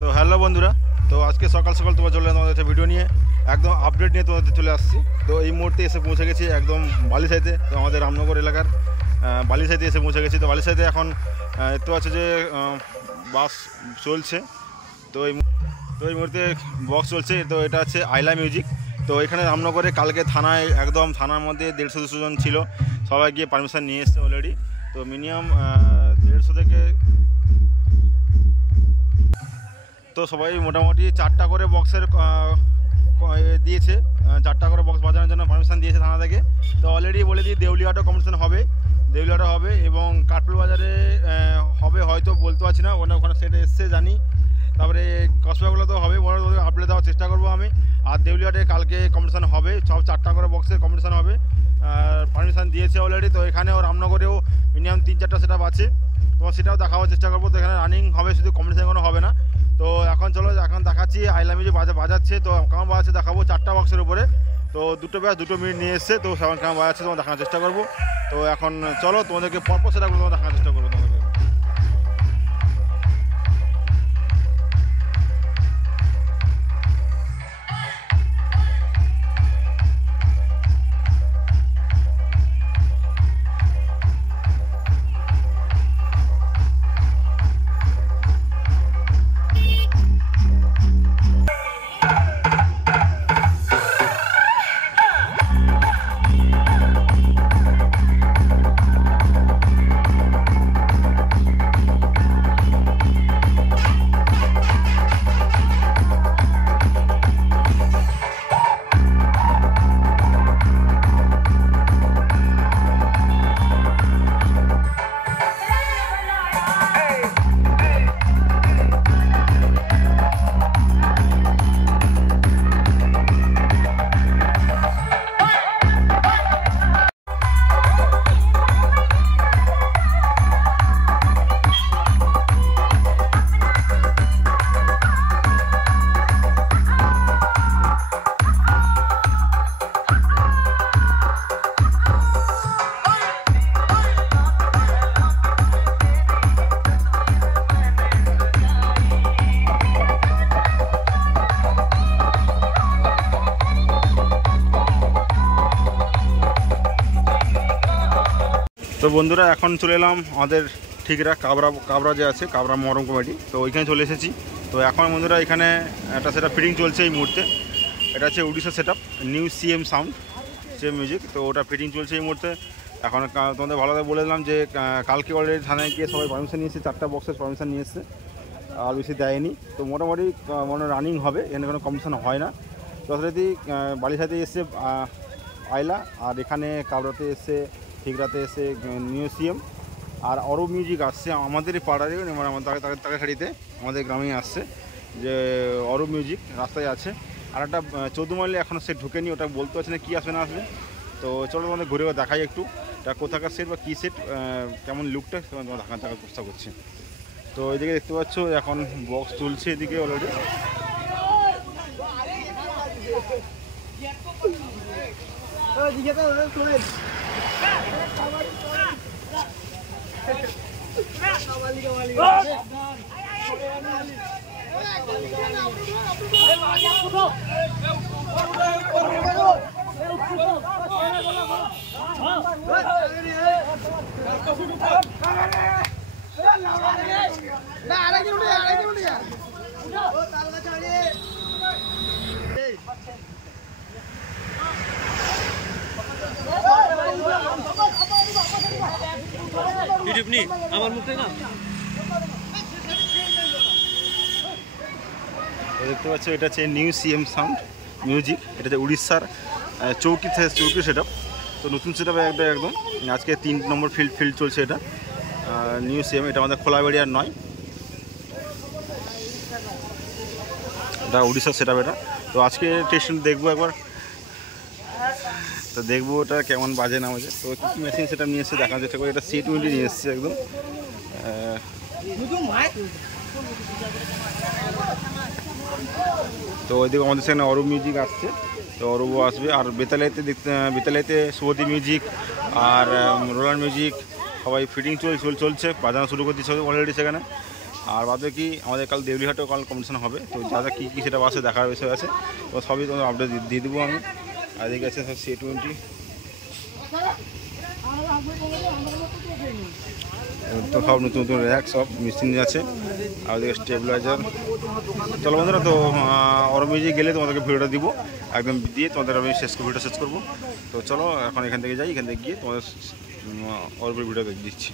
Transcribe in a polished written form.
তো হ্যালো বন্ধুরা, তো আজকে সকাল সকাল তোমার চলে তোমাদের একটা ভিডিও নিয়ে একদম আপডেট নিয়ে তোমাদের চলে আসছি। তো এই মুহূর্তে এসে পৌঁছে গেছি একদম বালিসাইতে। তো আমাদের রামনগর এলাকার বালিসাইতে এসে পৌঁছে গেছি। তো বালিসাইতে এখন দেখতে পাচ্ছ যে বাস চলছে। তো এই মুহূর্তে বক্স চলছে। তো এটা হচ্ছে আইলা মিউজিক। তো এখানে রামনগরে কালকে থানায় একদম থানার মধ্যে 150-200 জন ছিল, সবাই গিয়ে পারমিশন নিয়ে এসছে অলরেডি। তো মিনিমাম 150 থেকে তো সবাই মোটামুটি 4টা করে বক্সের দিয়েছে, 4টা করে বক্স বাজানোর জন্য পারমিশন দিয়েছে থানা থেকে। তো অলরেডি বলে দিই দেউলিয়াটা কম্পিটিশন হবে, দেউলিয়াটা হবে এবং কাঠপুর বাজারে হবে হয়তো বলতে পারছি না, ওখানে সেটা এসছে জানি। তারপরে কসবাগুলো তো হবে, আপডেট দেওয়ার চেষ্টা করবো আমি। আর দেউলিয়াটে কালকে কম্পিটিশান হবে, সব 4টা করে বক্সের কম্পিটিশান হবে, পারমিশন দিয়েছে অলরেডি। তো এখানেও রামনগরেও মিনিমাম 3-4টা সেট আপ আছে, তো সেটাও দেখাবার চেষ্টা করবো। তো এখানে রানিং হবে, শুধু কম্পিটিশান কোনো হবে না। তো এখন চলো, এখন দেখাচ্ছি আইলা মিউজিক বাজাচ্ছে। তো কেমন বাজাচ্ছে দেখাবো 4টা বক্সের উপরে। তো 2 মিনিট নিয়ে এসছে, তো সেমন কেমন বাজাচ্ছে তোমার দেখানোর চেষ্টা করবো। তো এখন চলো তোমাদেরকে পরপর সেটা তোমার দেখানোর চেষ্টা করবো তোমাদেরকে। তো বন্ধুরা, এখন চলে এলাম আমাদের ঠিকরা কাবরা যে আছে, কাবরা মহরম কমিটি। তো ওইখানে চলে এসেছি। তো এখন বন্ধুরা এখানে একটা সেটা ফিটিং চলছে এই মুহূর্তে। এটা হচ্ছে Orissa set up, new CM sound CM music. তো ওটা ফিটিং চলছে এই মুহূর্তে। এখন তোমাদের ভালোভাবে বলে দিলাম যে কালকে অলরেডি থানায় গিয়ে সবাই পারমিশন নিয়েছে, 4টা বক্সের পারমিশন নিয়ে এসছে, আর বেশি দেয়নি। তো মোটামুটি রানিং হবে, এখানে কোনো কম্পিটিশন হয় না। যথারীতি বালিসাইতে এসছে আইলা, আর এখানে কাবরাতে এসছে, ঠিকরাতে এসে নিউ সিএম, আর অরূপ মিউজিক আসছে আমাদের পাড়ারই, তাকে শাড়িতে আমাদের গ্রামেই আসছে যে অরূপ মিউজিক রাস্তায় আছে। আর একটা 14 মাইলে এখনও সেট ঢুকেনি, ওটা বলতে পারছি না কী আসবে না আসবে। তো চলো তোমাদের ঘুরে দেখাই একটু এটা কোথাকার সেট বা কী সেট, কেমন লুকটা তোমার দেখার চেষ্টা করছি। তো এদিকে দেখতে পাচ্ছ এখন বক্স তুলছে এদিকে অলরেডি। আমার মুখে না দেখতে পাচ্ছ, এটা হচ্ছে নিউ সিএম সাউন্ড মিউজিক। এটা হচ্ছে উড়িষ্যার চৌকি সেট আপ। তো নতুন সেট আপ একদম আজকে 3 নম্বর ফিল্ড চলছে। এটা নিউ সিএম, এটা আমাদের খোলাবাড়ি আর নয়, এটা উড়িষ্যার সেট আপ এটা। তো আজকে টেস্ট দেখবো একবার, তো দেখবো ওটা কেমন বাজে না বাজে। তো কী কী মেশিন সেটা নিয়ে এসছে দেখার চেষ্টা করি। এটা C20 নিয়ে এসছে একদম। তো ওইদিকে আমাদের সেখানে অরূপ মিউজিক আসছে, তো অরূপও আসবে। আর বেতালাইতে সুবতী মিউজিক আর রোলার মিউজিক সবাই ফিটিং চলছে, বাজানো শুরু করে দিচ্ছে অলরেডি সেখানে। আর বাদে কি আমাদের কাল দেউলিহাটেও কাল কম্পিটিশন হবে, তো যা যা কী কী সেটা আছে দেখার বিষয় আছে, তো সবই তোমাদের আপডেট দিয়ে দেবো আমি। আর এদিকে আছে সব C20, তো সব নতুন নতুন র্যাক সব মেশিন আছে, আর ওদিকে স্টেবিলাইজার। চলো বন্ধুরা, তো অরবিজে গেলে তোমাদেরকে ভিডিওটা দিব, একদম দিয়ে তোমাদের আমি ভিডিওটা শেষ করবো। তো চলো এখন এখান থেকে যাই, এখান থেকে গিয়ে তোমাদের অরবির ভিডিও দিচ্ছি।